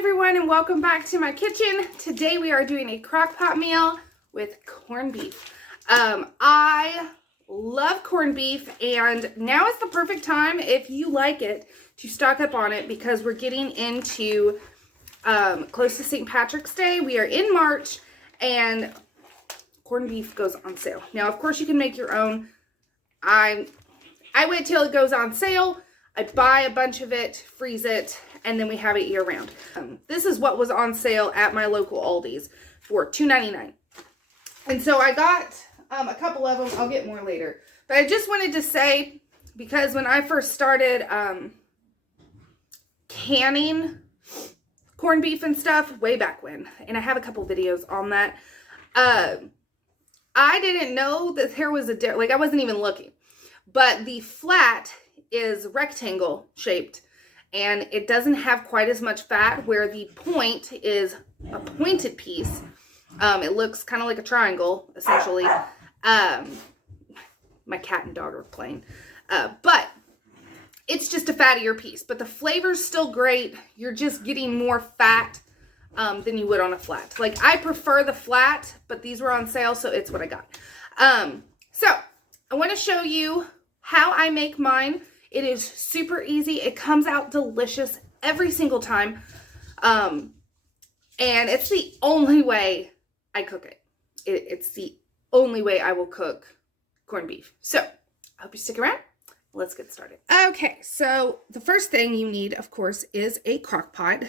everyone, and welcome back to my kitchen. Today we are doing a crock pot meal with corned beef. I love corned beef, and now is the perfect time, if you like it, to stock up on it because we're getting into close to St. Patrick's Day. We are in March, and corned beef goes on sale. Now, of course, you can make your own. I wait till it goes on sale. I buy a bunch of it, freeze it, and then we have it year round. This is what was on sale at my local Aldi's for $2.99. And so I got a couple of them. I'll get more later. But I just wanted to say, because when I first started canning corned beef and stuff, way back when, and I have a couple videos on that, I didn't know that there was a, I wasn't even looking. But the flat is rectangle shaped, and it doesn't have quite as much fat, where the point is a pointed piece. It looks kind of like a triangle, essentially. My cat and dog are playing. But it's just a fattier piece. But the flavor's still great. You're just getting more fat than you would on a flat. Like, I prefer the flat, but these were on sale, so it's what I got. So, I want to show you how I make mine. It is super easy. It comes out delicious every single time. And it's the only way I cook it. It's the only way I will cook corned beef. So, I hope you stick around. Let's get started. Okay, so the first thing you need, of course, is a crock pot.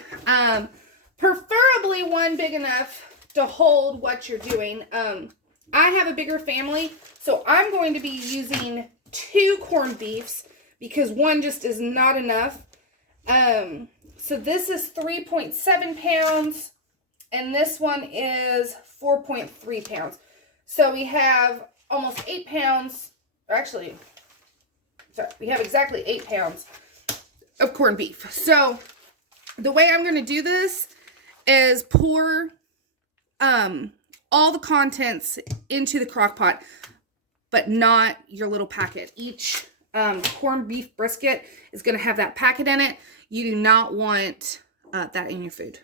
Preferably one big enough to hold what you're doing. I have a bigger family, so I'm going to be using 2 corned beefs, because one just is not enough. So this is 3.7 pounds, and this one is 4.3 pounds. So we have almost 8 pounds, or actually, sorry, we have exactly 8 pounds of corned beef. So the way I'm going to do this is pour all the contents into the crock pot, but not your little packet. Each corned beef brisket is going to have that packet in it. You do not want that in your food.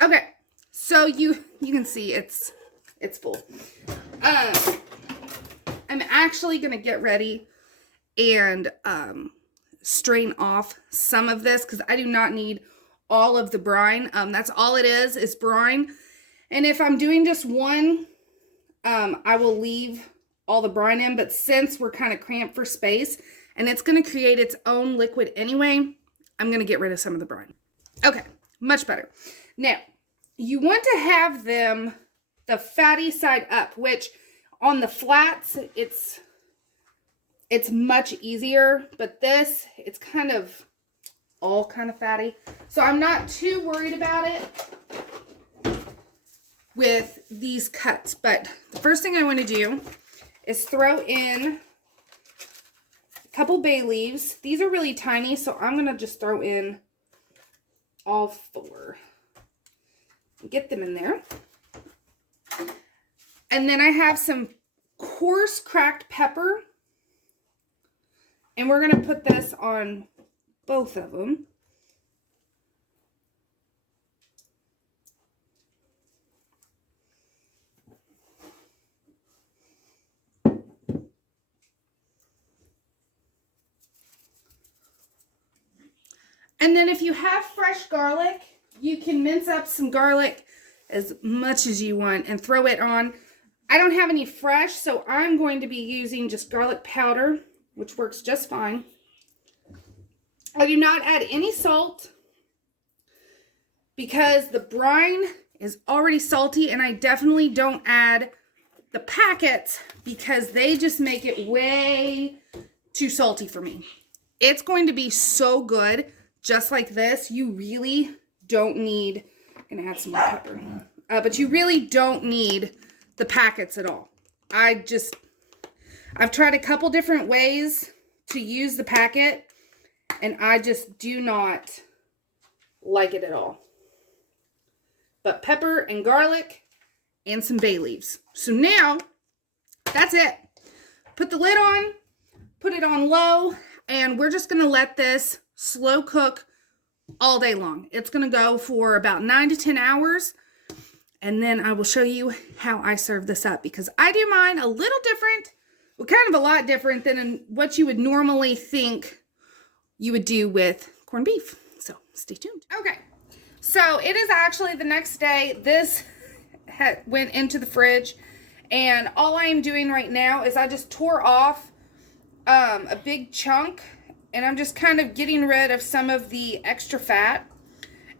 Okay, so you can see it's full. I'm actually going to get ready and strain off some of this, because I do not need all of the brine. That's all it is brine. And if I'm doing just one, I will leave all the brine in. But since we're kind of cramped for space, and it's going to create its own liquid anyway, I'm going to get rid of some of the brine. Okay, much better. Now, you want to have them the fatty side up, which on the flats, it's much easier, but this, it's kind of all kind of fatty. So I'm not too worried about it with these cuts. But the first thing I want to do is throw in a couple bay leaves. These are really tiny, so I'm going to just throw in all 4. Get them in there. And then I have some coarse cracked pepper. And we're going to put this on both of them. And then if you have fresh garlic, you can mince up some garlic as much as you want and throw it on. I don't have any fresh, so I'm going to be using just garlic powder, which works just fine. I do not add any salt because the brine is already salty, and I definitely don't add the packets because they just make it way too salty for me. It's going to be so good just like this. You really don't need, I'm going to add some more pepper, but you really don't need the packets at all. I've tried a couple different ways to use the packet, And I just do not like it at all. But pepper and garlic and some bay leaves. So now, that's it. Put the lid on, put it on low, and we're just going to let this slow cook all day long. It's going to go for about 9 to 10 hours. And then I will show you how I serve this up, because I do mine a little different, well, kind of a lot different than what you would normally think you would do with corned beef. So stay tuned. Okay, so it is actually the next day. This went into the fridge, and all I am doing right now is I just tore off a big chunk, and I'm just kind of getting rid of some of the extra fat.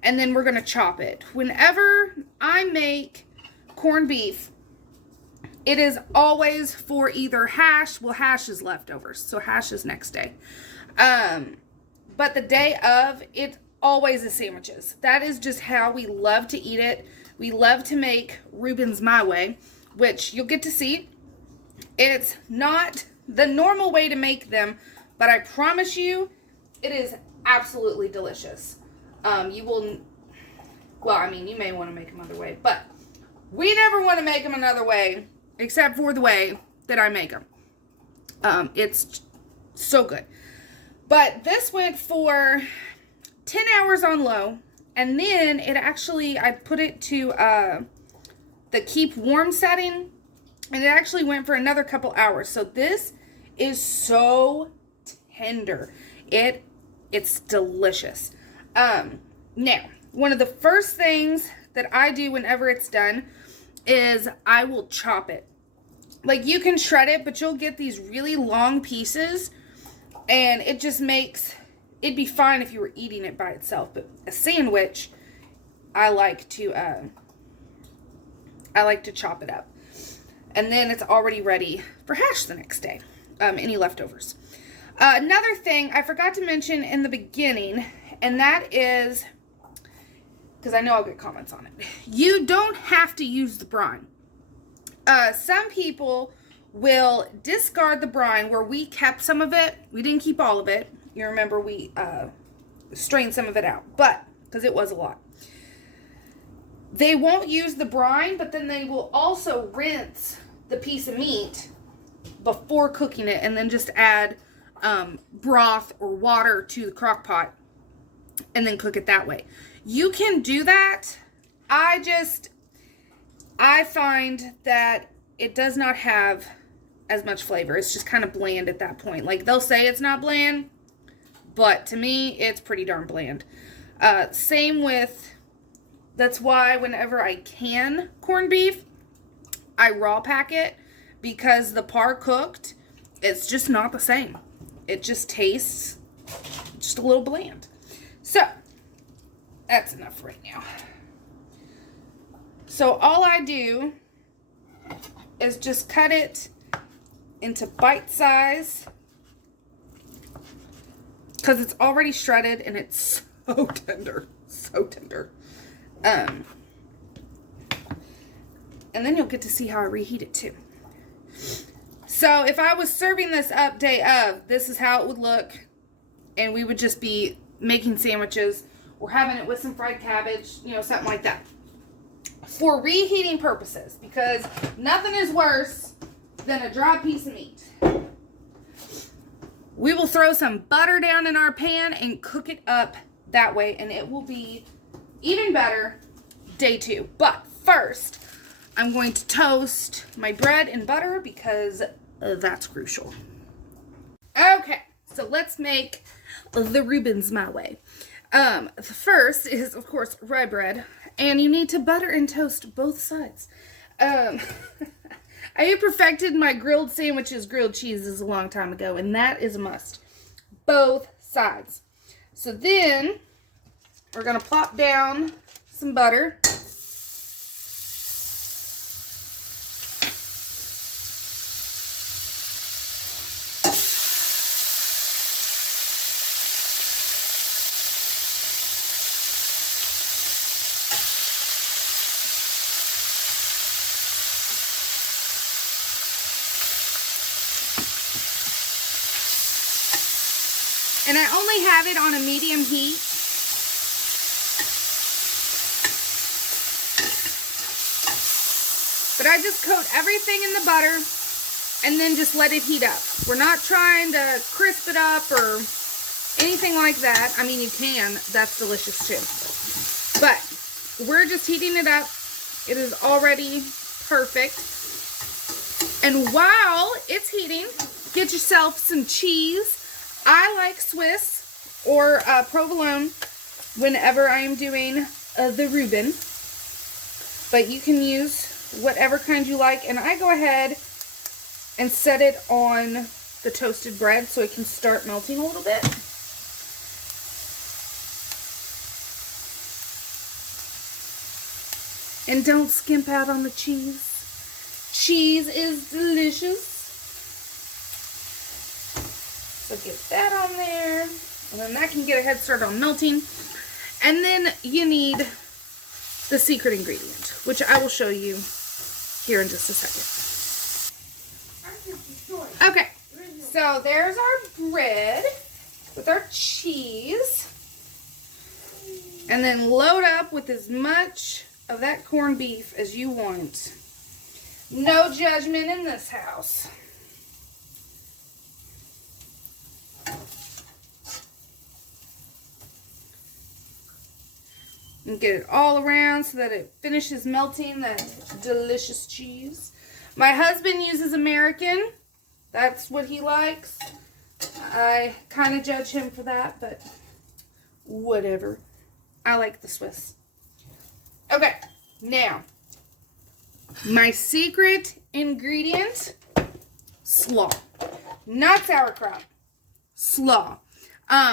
And then we're going to chop it. Whenever I make corned beef, it is always for either hash. Well, hash is leftovers, so hash is next day. But the day of, it always is sandwiches. That is just how we love to eat it. We love to make Reuben's my way, which you'll get to see. It's not the normal way to make them, but I promise you, it is absolutely delicious. You will, well, I mean, you may want to make them other way, but we never want to make them another way, except for the way that I make them. It's so good. But this went for 10 hours on low, and then it actually, I put it to the keep warm setting, and it actually went for another couple hours. So this is so tender. It's delicious. Now, one of the first things that I do whenever it's done is I will chop it. Like, you can shred it, but you'll get these really long pieces, and it just makes, it'd be fine if you were eating it by itself, but a sandwich, I like to chop it up. And then it's already ready for hash the next day, any leftovers. Another thing I forgot to mention in the beginning, and that is, because I know I'll get comments on it, you don't have to use the brine. Some people will discard the brine where we kept some of it. We didn't keep all of it. You remember we strained some of it out, but because it was a lot. They won't use the brine, but then they will also rinse the piece of meat before cooking it, and then just add broth or water to the crock pot and then cook it that way. You can do that. I find that it does not have as much flavor. It's just kind of bland at that point. Like, they'll say it's not bland, but to me, it's pretty darn bland. Same with, that's why whenever I can corned beef, I raw pack it, because the par cooked, it's just not the same. It just tastes just a little bland. So, that's enough right now. So all I do is just cut it into bite size, because it's already shredded and it's so tender, so tender. And then you'll get to see how I reheat it too. So if I was serving this up day of, this is how it would look, and we would just be making sandwiches or having it with some fried cabbage, you know, something like that. For reheating purposes, because nothing is worse than a dry piece of meat. We will throw some butter down in our pan and cook it up that way, and it will be even better day 2. But first, I'm going to toast my bread and butter, because that's crucial. Okay, so let's make the Reubens my way. The first is, of course, rye bread, and you need to butter and toast both sides. I perfected my grilled sandwiches, grilled cheeses a long time ago, and that is a must. Both sides. So then, we're going to plop down some butter. And I only have it on a medium heat. But I just coat everything in the butter and then just let it heat up. We're not trying to crisp it up or anything like that. I mean, you can. That's delicious too. But we're just heating it up. It is already perfect. And while it's heating, get yourself some cheese. I like Swiss or provolone whenever I am doing the Reuben. But you can use whatever kind you like. And I go ahead and set it on the toasted bread so it can start melting a little bit. And don't skimp out on the cheese. Cheese is delicious. So get that on there. And then that can get a head start on melting. And then you need the secret ingredient, which I will show you here in just a second. Okay, so there's our bread with our cheese. And then load up with as much of that corned beef as you want. No judgment in this house. And get it all around so that it finishes melting that delicious cheese. My husband uses American. That's what he likes. I kind of judge him for that, but whatever. I like the Swiss. Okay, now, my secret ingredient, slaw. Not sauerkraut, slaw.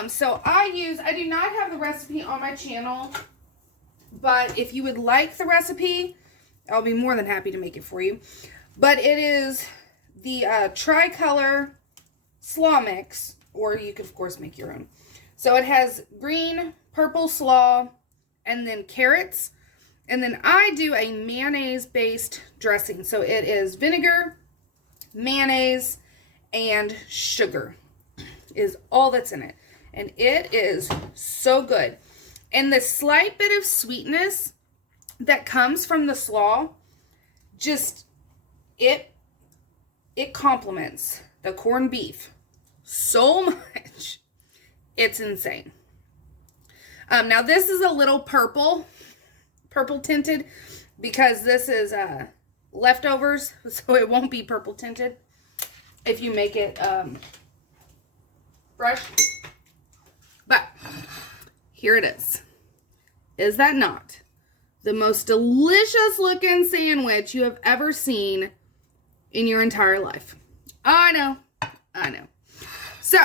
So I do not have the recipe on my channel, but if you would like the recipe, I'll be more than happy to make it for you. But it is the tricolor slaw mix, or you could, of course, make your own. So it has green, purple slaw, and then carrots. And then I do a mayonnaise-based dressing. So it is vinegar, mayonnaise, and sugar is all that's in it. And it is so good. And the slight bit of sweetness that comes from the slaw, just, it complements the corned beef so much. It's insane. Now this is a little purple tinted because this is leftovers, so it won't be purple tinted if you make it fresh. But here it is. Is that not the most delicious looking sandwich you have ever seen in your entire life? I know. So,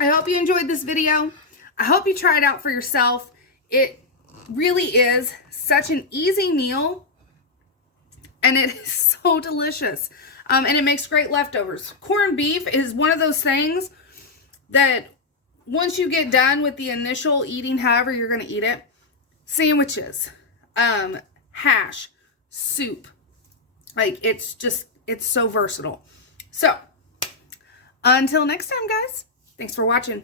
I hope you enjoyed this video. I hope you try it out for yourself. It really is such an easy meal, and it is so delicious. And it makes great leftovers. Corned beef is one of those things that once you get done with the initial eating, however you're going to eat it, sandwiches, hash, soup, like it's so versatile. So, until next time, guys, thanks for watching.